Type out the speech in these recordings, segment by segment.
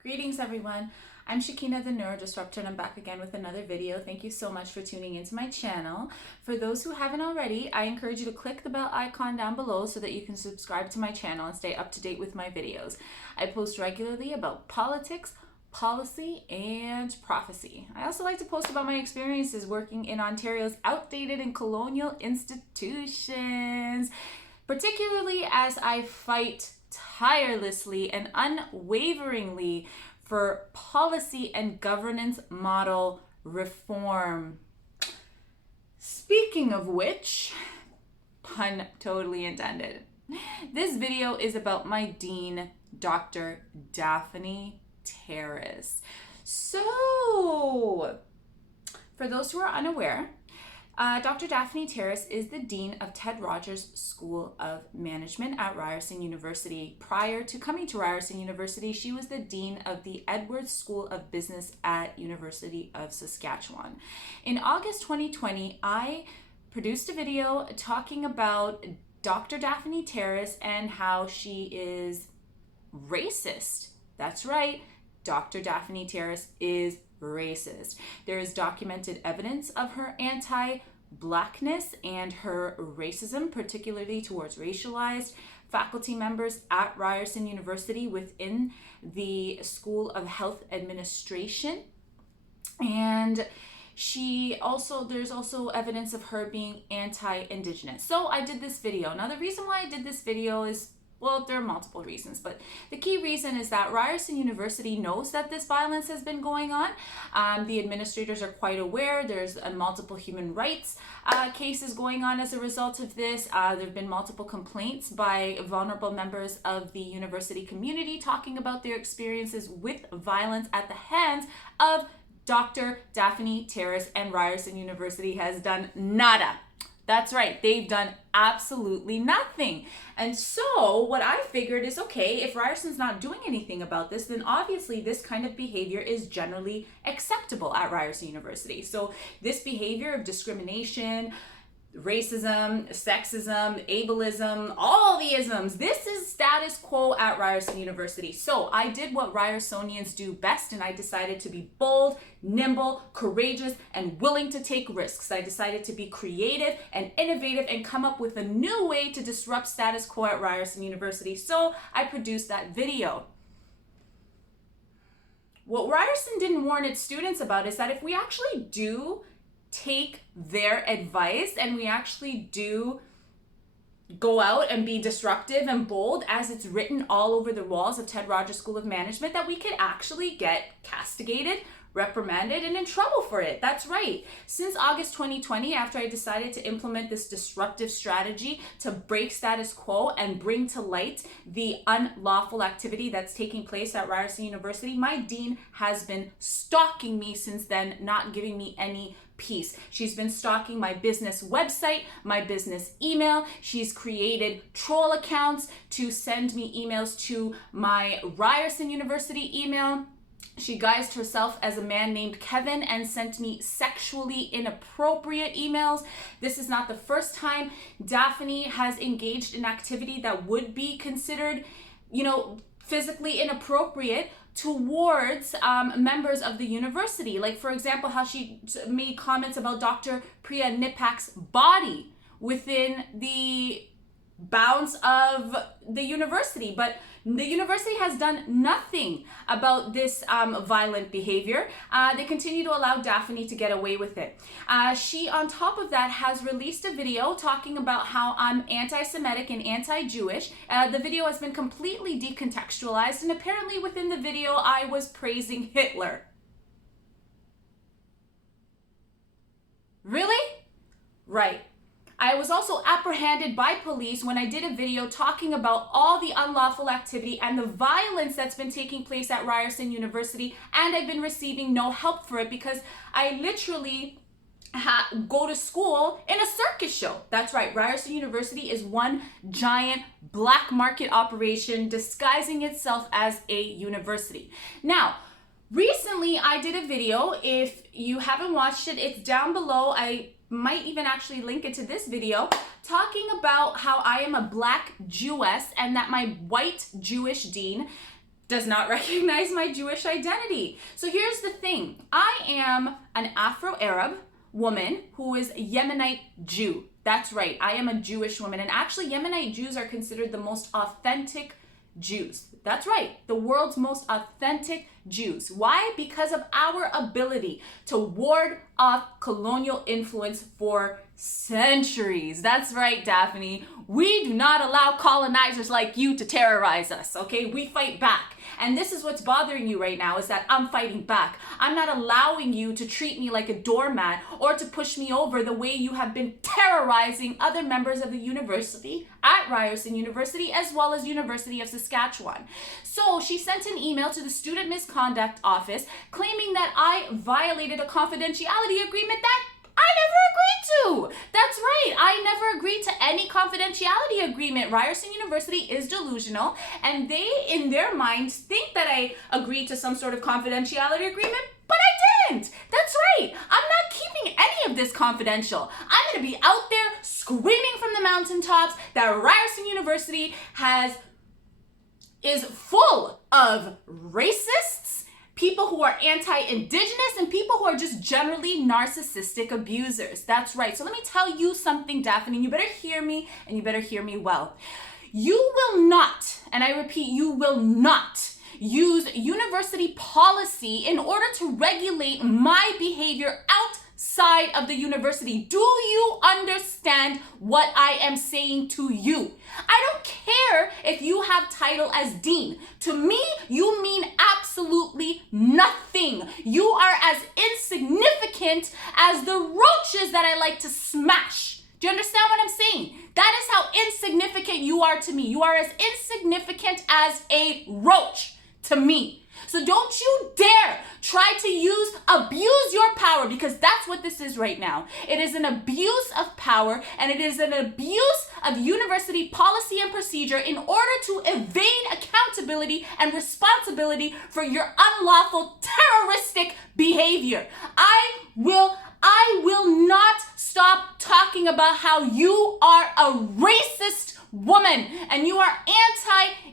Greetings everyone, I'm Shakina the Neurodisruptor and I'm back again with another video. Thank you so much for tuning into my channel. For those who haven't already, I encourage you to click the bell icon down below so that you can subscribe to my channel and stay up to date with my videos. I post regularly about politics, policy, and prophecy. I also like to post about my experiences working in Ontario's outdated and colonial institutions, particularly as I fight tirelessly and unwaveringly for policy and governance model reform. Speaking of which, pun totally intended, this video is about my dean, Dr. Daphne Taras. So, for those who are unaware, Dr. Daphne Taras is the Dean of Ted Rogers School of Management at Ryerson University. Prior to coming to Ryerson University, she was the Dean of the Edwards School of Business at University of Saskatchewan. In August 2020, I produced a video talking about Dr. Daphne Taras and how she is racist. That's right, Dr. Daphne Taras is racist. There is documented evidence of her anti-Blackness and her racism, particularly towards racialized faculty members at Ryerson University within the School of Health Administration. And there's also evidence of her being anti-Indigenous. So I did this video. Now, the reason why I did this video is, well, there are multiple reasons, but the key reason is that Ryerson University knows that this violence has been going on. The administrators are quite aware. There's multiple human rights cases going on as a result of this. There have been multiple complaints by vulnerable members of the university community talking about their experiences with violence at the hands of Dr. Daphne Taras, and Ryerson University has done nada. That's right, they've done absolutely nothing. And so what I figured is, okay, if Ryerson's not doing anything about this, then obviously this kind of behavior is generally acceptable at Ryerson University. So this behavior of discrimination, racism, sexism, ableism, all the isms, this is status quo at Ryerson University. So I did what Ryersonians do best, and I decided to be bold, nimble, courageous, and willing to take risks. I decided to be creative and innovative and come up with a new way to disrupt status quo at Ryerson University. So I produced that video. What Ryerson didn't warn its students about is that if we actually do take their advice and we actually do go out and be disruptive and bold, as it's written all over the walls of Ted Rogers School of Management, that we could actually get castigated, reprimanded, and in trouble for it. That's right. Since August 2020, after I decided to implement this disruptive strategy to break status quo and bring to light the unlawful activity that's taking place at Ryerson University, my dean has been stalking me since then, not giving me any peace. She's been stalking my business website, my business email. She's created troll accounts to send me emails to my Ryerson University email. She guised herself as a man named Kevin and sent me sexually inappropriate emails. This is not the first time Daphne has engaged in activity that would be considered, physically inappropriate towards members of the university. Like, for example, how she made comments about Dr. Priya Nipak's body within the bounds of the university. But the university has done nothing about this violent behavior. They continue to allow Daphne to get away with it. She, on top of that, has released a video talking about how I'm anti-Semitic and anti-Jewish. The video has been completely decontextualized, and apparently within the video, I was praising Hitler. Really? Right. I was also apprehended by police when I did a video talking about all the unlawful activity and the violence that's been taking place at Ryerson University, and I've been receiving no help for it because I literally go to school in a circus show. That's right, Ryerson University is one giant black market operation disguising itself as a university. Now, recently I did a video. If you haven't watched it, it's down below. I might even actually link it to this video, talking about how I am a black Jewess and that my white Jewish dean does not recognize my Jewish identity. So here's the thing. I am an Afro-Arab woman who is Yemenite Jew. That's right. I am a Jewish woman. And actually, Yemenite Jews are considered the most authentic Jews. That's right. The world's most authentic Jews. Why? Because of our ability to ward off colonial influence for centuries. That's right, Daphne. We do not allow colonizers like you to terrorize us, okay? We fight back. And this is what's bothering you right now, is that I'm fighting back. I'm not allowing you to treat me like a doormat or to push me over the way you have been terrorizing other members of the university at Ryerson University, as well as University of Saskatchewan. So she sent an email to the Student Misconduct Office claiming that I violated a confidentiality agreement that I never agreed to. That's right. I never agreed to any confidentiality agreement. Ryerson University is delusional, and they, in their minds, think that I agreed to some sort of confidentiality agreement, but I didn't. That's right. I'm not keeping any of this confidential. I'm going to be out there screaming from the mountaintops that Ryerson University is full of racists, people who are anti-Indigenous, and people who are just generally narcissistic abusers. That's right. So let me tell you something, Daphne. You better hear me, and you better hear me well. You will not, and I repeat, you will not use university policy in order to regulate my behavior outside of the university. Do you understand what I am saying to you? I don't care if you have title as dean. To me, you mean absolutely nothing. You are as insignificant as the roaches that I like to smash. Do you understand what I'm saying? That is how insignificant you are to me. You are as insignificant as a roach to me. So don't you dare try to abuse your power, because that's what this is right now. It is an abuse of power, and it is an abuse of university policy and procedure in order to evade accountability and responsibility for your unlawful terroristic behavior. I will not stop talking about how you are a racist woman and you are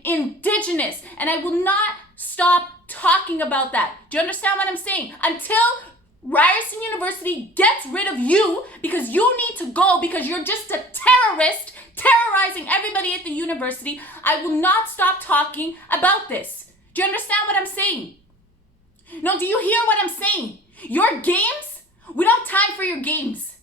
anti-Indigenous, and I will not stop talking about that. Do you understand what I'm saying? Until Ryerson University gets rid of you, because you need to go because you're just a terrorist terrorizing everybody at the university, I will not stop talking about this. Do you understand what I'm saying? No, do you hear what I'm saying? Your games, we don't have time for your games,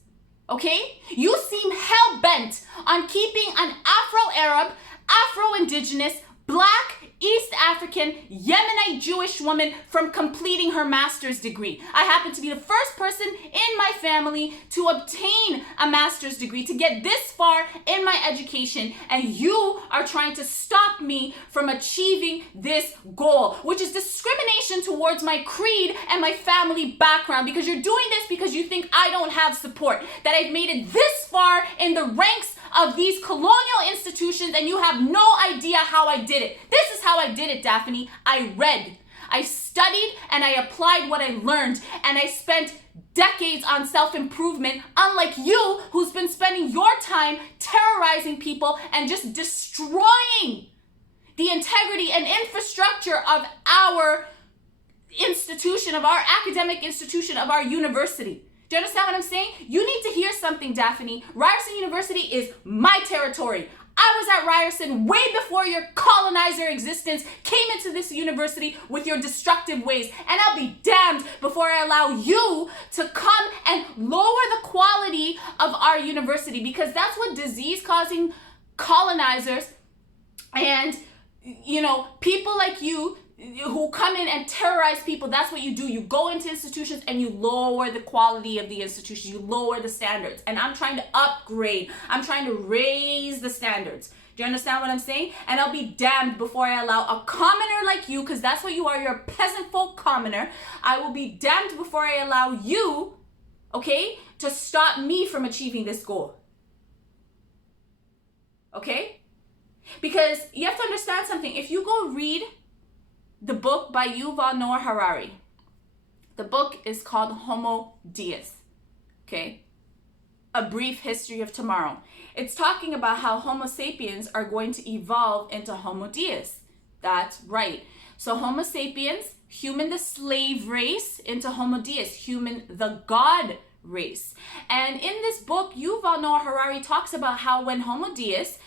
okay? You seem hell-bent on keeping an Afro-Arab, Afro-Indigenous, Black, East African, Yemenite Jewish woman from completing her master's degree. I happen to be the first person in my family to obtain a master's degree, to get this far in my education, and you are trying to stop me from achieving this goal, which is discrimination towards my creed and my family background, because you're doing this because you think I don't have support, that I've made it this far in the ranks of these colonial institutions, and you have no idea how I did it. This is how I did it, Daphne. I read, I studied, and I applied what I learned, and I spent decades on self-improvement, unlike you, who's been spending your time terrorizing people and just destroying the integrity and infrastructure of our institution, of our academic institution, of our university. Do you understand what I'm saying? You need to hear something, Daphne. Ryerson University is my territory. I was at Ryerson way before your colonizer existence came into this university with your destructive ways. And I'll be damned before I allow you to come and lower the quality of our university, because that's what disease-causing colonizers and, people like you who come in and terrorize people, that's what you do. You go into institutions and you lower the quality of the institution. You lower the standards. And I'm trying to upgrade. I'm trying to raise the standards. Do you understand what I'm saying? And I'll be damned before I allow a commoner like you, because that's what you are. You're a peasant folk commoner. I will be damned before I allow you, okay, to stop me from achieving this goal. Okay? Because you have to understand something. If you go read the book by Yuval Noah Harari. The book is called Homo Deus, okay? A Brief History of Tomorrow. It's talking about how Homo sapiens are going to evolve into Homo Deus. That's right. So Homo sapiens, human the slave race, into Homo Deus, human the God race. And in this book, Yuval Noah Harari talks about how when Homo Deus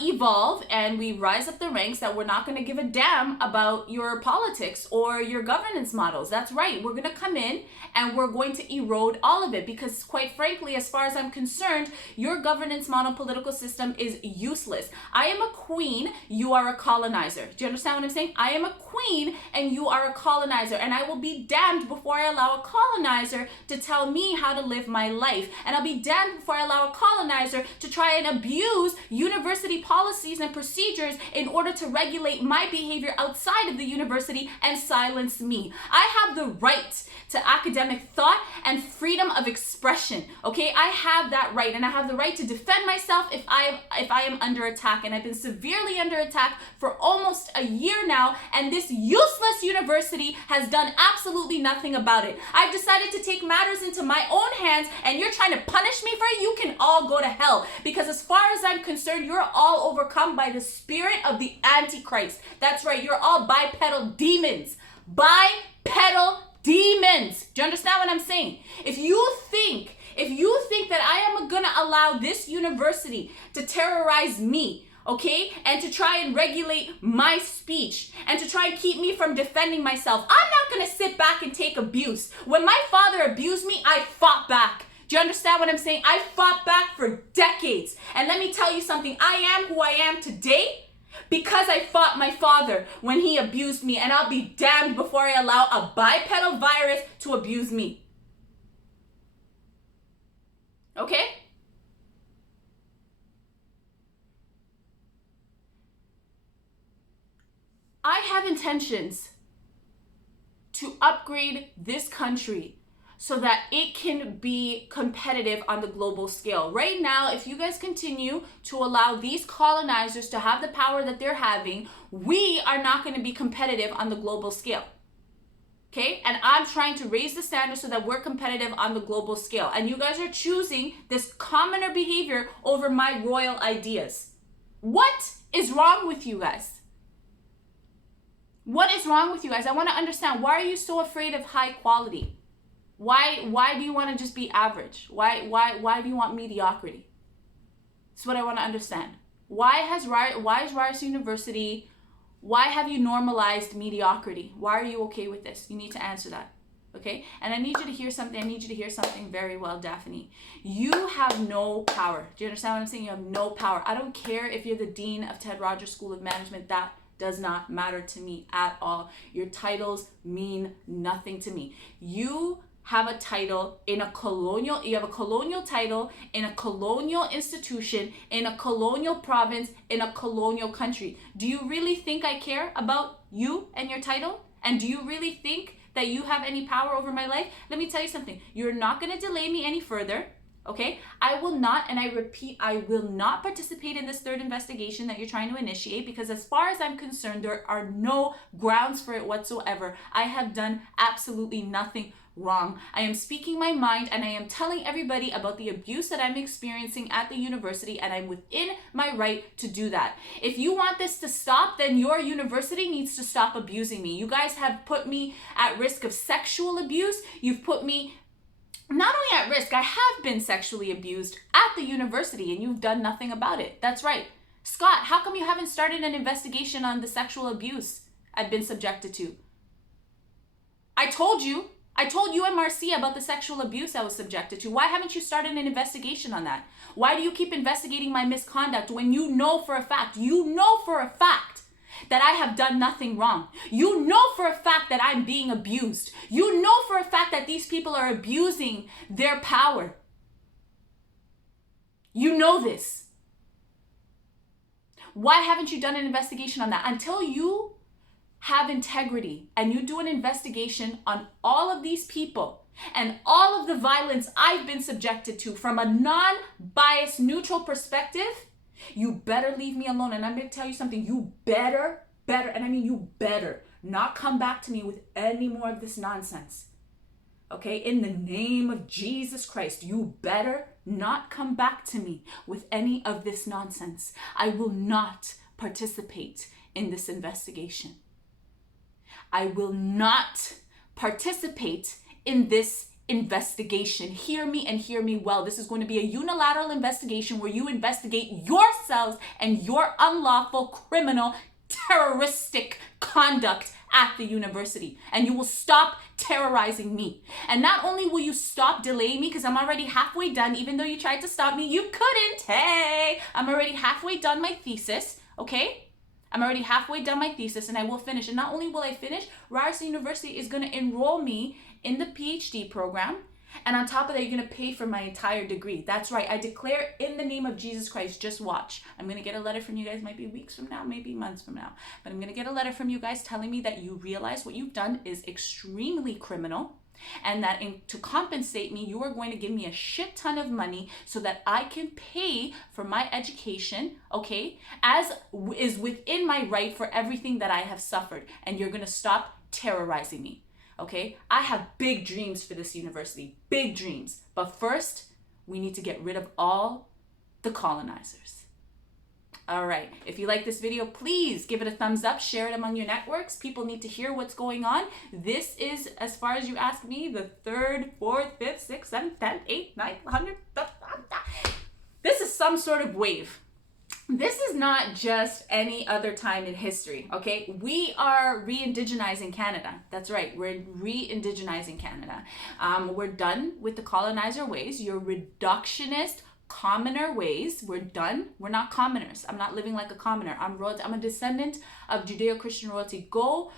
evolve and we rise up the ranks, that we're not going to give a damn about your politics or your governance models. That's right. We're going to come in and we're going to erode all of it, because quite frankly, as far as I'm concerned, your governance model political system is useless. I am a queen, you are a colonizer. Do you understand what I'm saying? I am a queen and you are a colonizer, and I will be damned before I allow a colonizer to tell me how to live my life. And I'll be damned before I allow a colonizer to try and abuse university policies and procedures in order to regulate my behavior outside of the university and silence me. I have the right to academic thought and freedom of expression. Okay, I have that right, and I have the right to defend myself if I am under attack. And I've been severely under attack for almost a year now, and this useless university has done absolutely nothing about it. I've decided to take matters into my own hands, and you're trying to punish me for it? You can all go to hell, because as far as I'm concerned, you're all overcome by the spirit of the Antichrist. That's right, you're all bipedal demons. Bipedal demons. Do you understand what I'm saying? If you think that I am gonna allow this university to terrorize me, okay, and to try and regulate my speech and to try and keep me from defending myself, I'm not gonna sit back and take abuse. When my father abused me, I fought back. Do you understand what I'm saying? I fought back for decades. And let me tell you something, I am who I am today because I fought my father when he abused me, and I'll be damned before I allow a bipedal virus to abuse me. Okay? I have intentions to upgrade this country so that it can be competitive on the global scale. Right now, if you guys continue to allow these colonizers to have the power that they're having, we are not going to be competitive on the global scale. Okay? And I'm trying to raise the standard so that we're competitive on the global scale. And you guys are choosing this commoner behavior over my royal ideas. What is wrong with you guys? What is wrong with you guys? I want to understand, why are you so afraid of high quality? Why do you want to just be average? Why do you want mediocrity? That's what I want to understand. Why is Ryerson University, why have you normalized mediocrity? Why are you okay with this? You need to answer that. Okay? And I need you to hear something. I need you to hear something very well, Daphne. You have no power. Do you understand what I'm saying? You have no power. I don't care if you're the dean of Ted Rogers School of Management. That does not matter to me at all. Your titles mean nothing to me. You have a title in a colonial, you have a colonial title in a colonial institution, in a colonial province, in a colonial country. Do you really think I care about you and your title? And do you really think that you have any power over my life? Let me tell you something. You're not going to delay me any further. Okay, I will not, and I repeat, I will not participate in this third investigation that you're trying to initiate, because as far as I'm concerned, there are no grounds for it whatsoever. I have done absolutely nothing wrong. I am speaking my mind, and I am telling everybody about the abuse that I'm experiencing at the university, and I'm within my right to do that. If you want this to stop, then your university needs to stop abusing me. You guys have put me at risk of sexual abuse. You've put me not only at risk, I have been sexually abused at the university, and you've done nothing about it. That's right. Scott, how come you haven't started an investigation on the sexual abuse I've been subjected to? I told you and Marcia about the sexual abuse I was subjected to. Why haven't you started an investigation on that? Why do you keep investigating my misconduct when you know for a fact that I have done nothing wrong? You know for a fact that I'm being abused. You know for a fact that these people are abusing their power. You know this. Why haven't you done an investigation on that? Until you have integrity and you do an investigation on all of these people and all of the violence I've been subjected to from a non-biased, neutral perspective, you better leave me alone. And I'm going to tell you something. You better, and I mean you better not come back to me with any more of this nonsense. Okay? In the name of Jesus Christ, you better not come back to me with any of this nonsense. I will not participate in this investigation. I will not participate in this investigation. Hear me and hear me well. This is going to be a unilateral investigation where you investigate yourselves and your unlawful, criminal, terroristic conduct at the university. And you will stop terrorizing me. And not only will you stop delaying me, because I'm already halfway done, even though you tried to stop me, you couldn't. Hey, I'm already halfway done my thesis, okay? I'm already halfway done my thesis and I will finish. And not only will I finish, Ryerson University is going to enroll me in the PhD program. And on top of that, you're going to pay for my entire degree. That's right. I declare in the name of Jesus Christ, just watch. I'm going to get a letter from you guys, might be weeks from now, maybe months from now. But I'm going to get a letter from you guys telling me that you realize what you've done is extremely criminal. And that to compensate me, you are going to give me a shit ton of money so that I can pay for my education, okay? As is within my right for everything that I have suffered. And you're going to stop terrorizing me, okay? I have big dreams for this university, big dreams. But first, we need to get rid of all the colonizers. All right, if you like this video, please give it a thumbs up, share it among your networks. People need to hear what's going on. This is, as far as you ask me, the 3rd, 4th, 5th, 6th, 7th, 10th, 8th, 9th, 100th. This is some sort of wave. This is not just any other time in history, okay? We are re-indigenizing Canada. That's right, we're re-indigenizing Canada. We're done with the colonizer ways, your reductionist, commoner ways. We're done. We're not commoners. I'm not living like a commoner. I'm royalty. I'm a descendant of Judeo-Christian royalty. Go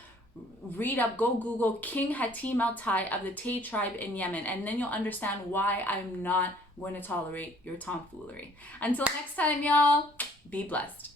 read up, go Google King Hatimy Al-Hatimy of the Tay tribe in Yemen, and then you'll understand why I'm not going to tolerate your tomfoolery. Until next time, y'all, be blessed.